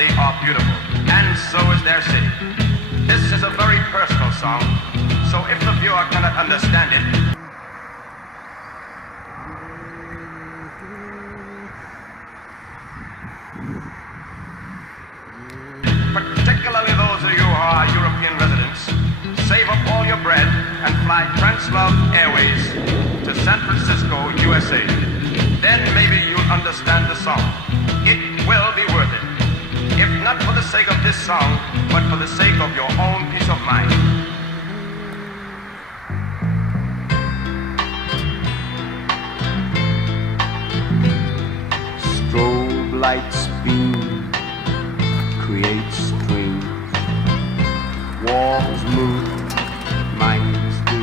they are beautiful, and so is their city. This is a very personal song, so if the viewer cannot understand it, particularly those of you who are European residents, save up all your bread and fly Translove Airways to San Francisco, USA. Then maybe you'll understand the song. It will be worth it. If not for the sake of this song, but for the sake of your own peace of mind. Strobe lights beam, create strings. Walls move, minds do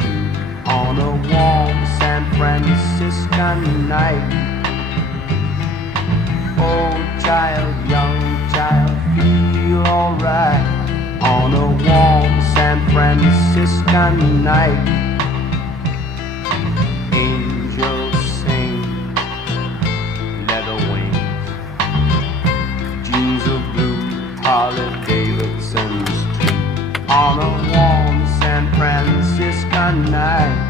too. On a warm San Franciscan night, old child, young child, feel alright. On a warm San Franciscan night, angels sing, leather wings, jeans of blue, Harley Davidson's too. On a warm San Franciscan night.